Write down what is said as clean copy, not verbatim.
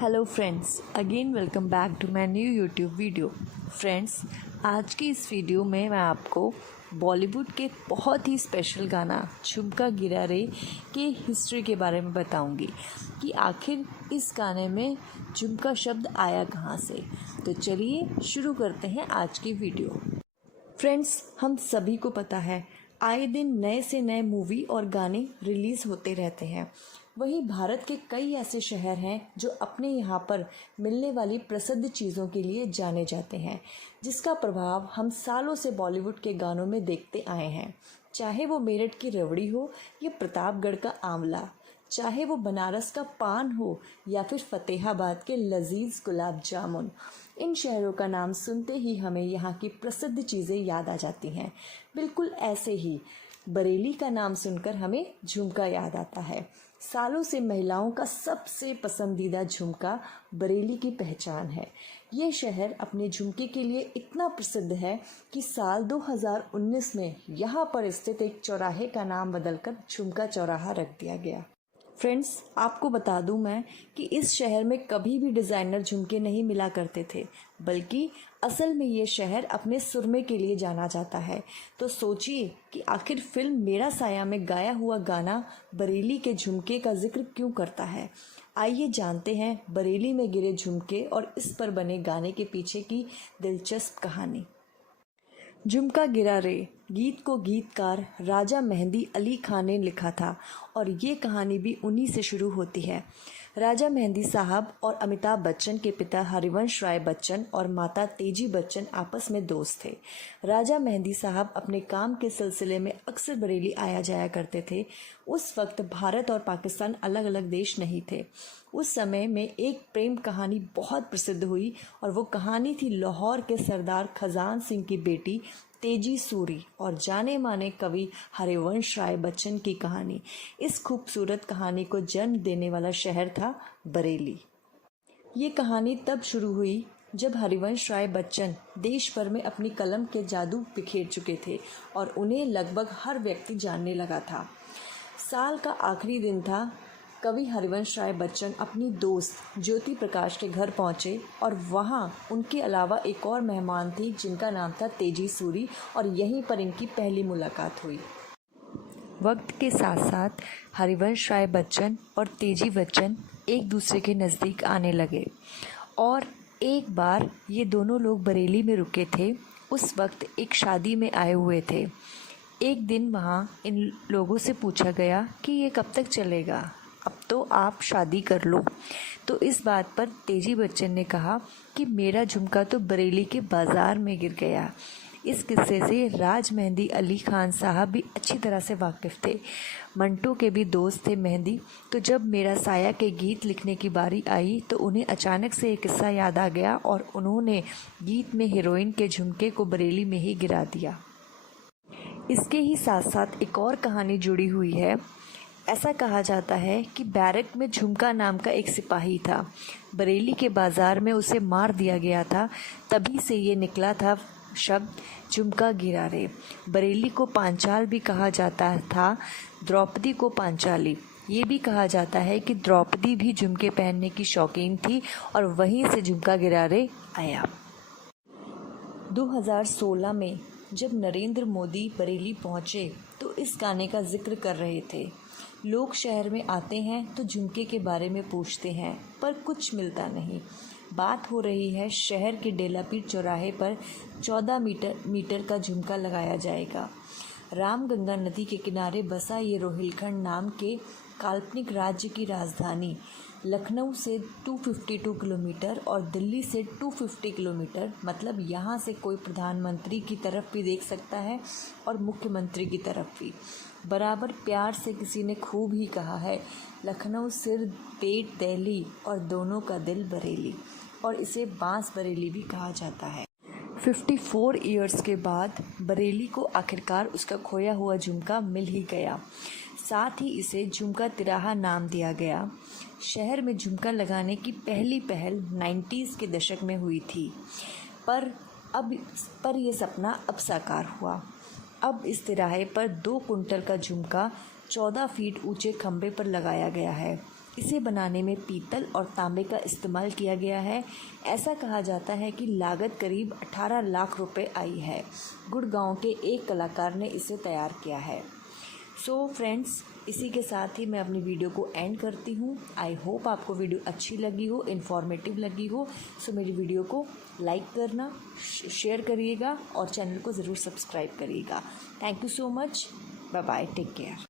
Hello friends, again welcome back to my new YouTube video. Friends, आज की इस video में मैं आपको बॉलीवुड के बहुत ही स्पेशल गाना झुमका गिरा रे के हिस्ट्री के बारे में बताऊंगी कि आखिर इस गाने में झुमका शब्द आया कहाँ से। तो चलिए शुरू करते हैं आज की वीडियो। फ्रेंड्स, हम सभी को पता है आए दिन नए से नए मूवी और गाने रिलीज़ होते रहते हैं। वहीं भारत के कई ऐसे शहर हैं जो अपने यहाँ पर मिलने वाली प्रसिद्ध चीज़ों के लिए जाने जाते हैं, जिसका प्रभाव हम सालों से बॉलीवुड के गानों में देखते आए हैं। चाहे वो मेरठ की रबड़ी हो या प्रतापगढ़ का आंवला, चाहे वो बनारस का पान हो या फिर फतेहाबाद के लजीज गुलाब जामुन, इन शहरों का नाम सुनते ही हमें यहाँ की प्रसिद्ध चीज़ें याद आ जाती हैं। बिल्कुल ऐसे ही बरेली का नाम सुनकर हमें झुमका याद आता है। सालों से महिलाओं का सबसे पसंदीदा झुमका बरेली की पहचान है। ये शहर अपने झुमके के लिए इतना प्रसिद्ध है कि साल 2019 में यहाँ पर स्थित एक चौराहे का नाम बदलकर झुमका चौराहा रख दिया गया। फ्रेंड्स, आपको बता दूं मैं कि इस शहर में कभी भी डिज़ाइनर झुमके नहीं मिला करते थे, बल्कि असल में ये शहर अपने सुरमे के लिए जाना जाता है। तो सोचिए कि आखिर फिल्म मेरा साया में गाया हुआ गाना बरेली के झुमके का जिक्र क्यों करता है। आइए जानते हैं बरेली में गिरे झुमके और इस पर बने गाने के पीछे की दिलचस्प कहानी। झुमका गिरा रे गीत को गीतकार राजा मेहंदी अली खान ने लिखा था और ये कहानी भी उन्हीं से शुरू होती है। राजा मेहंदी साहब और अमिताभ बच्चन के पिता हरिवंश राय बच्चन और माता तेजी बच्चन आपस में दोस्त थे। राजा मेहंदी साहब अपने काम के सिलसिले में अक्सर बरेली आया जाया करते थे। उस वक्त भारत और पाकिस्तान अलग अलग देश नहीं थे। उस समय में एक प्रेम कहानी बहुत प्रसिद्ध हुई और वो कहानी थी लाहौर के सरदार खजान सिंह की बेटी तेजी सूरी और जाने माने कवि हरिवंश राय बच्चन की कहानी। इस खूबसूरत कहानी को जन्म देने वाला शहर था बरेली। ये कहानी तब शुरू हुई जब हरिवंश राय बच्चन देश भर में अपनी कलम के जादू बिखेर चुके थे और उन्हें लगभग हर व्यक्ति जानने लगा था। साल का आखिरी दिन था। कवि हरिवंश राय बच्चन अपनी दोस्त ज्योति प्रकाश के घर पहुंचे और वहां उनके अलावा एक और मेहमान थी जिनका नाम था तेजी सूरी और यहीं पर इनकी पहली मुलाकात हुई। वक्त के साथ साथ हरिवंश राय बच्चन और तेजी बच्चन एक दूसरे के नज़दीक आने लगे और एक बार ये दोनों लोग बरेली में रुके थे। उस वक्त एक शादी में आए हुए थे। एक दिन वहाँ इन लोगों से पूछा गया कि ये कब तक चलेगा, अब तो आप शादी कर लो। तो इस बात पर तेजी बच्चन ने कहा कि मेरा झुमका तो बरेली के बाज़ार में गिर गया। इस किस्से से राज मेहंदी अली खान साहब भी अच्छी तरह से वाकिफ़ थे। मंटो के भी दोस्त थे मेहंदी। तो जब मेरा साया के गीत लिखने की बारी आई तो उन्हें अचानक से एक किस्सा याद आ गया और उन्होंने गीत में हीरोइन के झुमके को बरेली में ही गिरा दिया। इसके ही साथ साथ एक और कहानी जुड़ी हुई है। ऐसा कहा जाता है कि बैरक में झुमका नाम का एक सिपाही था। बरेली के बाज़ार में उसे मार दिया गया था। तभी से ये निकला था शब्द झुमका गिरा रे। बरेली को पांचाल भी कहा जाता था, द्रौपदी को पांचाली। ये भी कहा जाता है कि द्रौपदी भी झुमके पहनने की शौकीन थी और वहीं से झुमका गिरा रे आया। 2016 में जब नरेंद्र मोदी बरेली पहुंचे तो इस गाने का जिक्र कर रहे थे। लोग शहर में आते हैं तो झुमके के बारे में पूछते हैं पर कुछ मिलता नहीं। बात हो रही है शहर के डेलापीर चौराहे पर 14 मीटर का झुमका लगाया जाएगा। रामगंगा नदी के किनारे बसा ये रोहिलखंड नाम के काल्पनिक राज्य की राजधानी लखनऊ से 252 किलोमीटर और दिल्ली से 250 किलोमीटर, मतलब यहाँ से कोई प्रधानमंत्री की तरफ भी देख सकता है और मुख्यमंत्री की तरफ भी। बराबर प्यार से किसी ने खूब ही कहा है, लखनऊ सिर पेट दिल्ली और दोनों का दिल बरेली, और इसे बांस बरेली भी कहा जाता है। 54 ईयर्स के बाद बरेली को आखिरकार उसका खोया हुआ झुमका मिल ही गया। साथ ही इसे झुमका तिराहा नाम दिया गया। शहर में झुमका लगाने की पहली पहल 90s के दशक में हुई थी, पर यह सपना अब साकार हुआ। अब इस तिराहे पर 2 कुंटल का झुमका 14 फीट ऊंचे खंभे पर लगाया गया है। इसे बनाने में पीतल और तांबे का इस्तेमाल किया गया है। ऐसा कहा जाता है कि लागत करीब 18 लाख रुपए आई है। गुड़गांव के एक कलाकार ने इसे तैयार किया है। सो फ्रेंड्स, इसी के साथ ही मैं अपनी वीडियो को एंड करती हूँ। आई होप आपको वीडियो अच्छी लगी हो, इन्फॉर्मेटिव लगी हो। सो मेरी वीडियो को लाइक करना, शेयर करिएगा और चैनल को ज़रूर सब्सक्राइब करिएगा। Thank you so much. Bye bye, take care.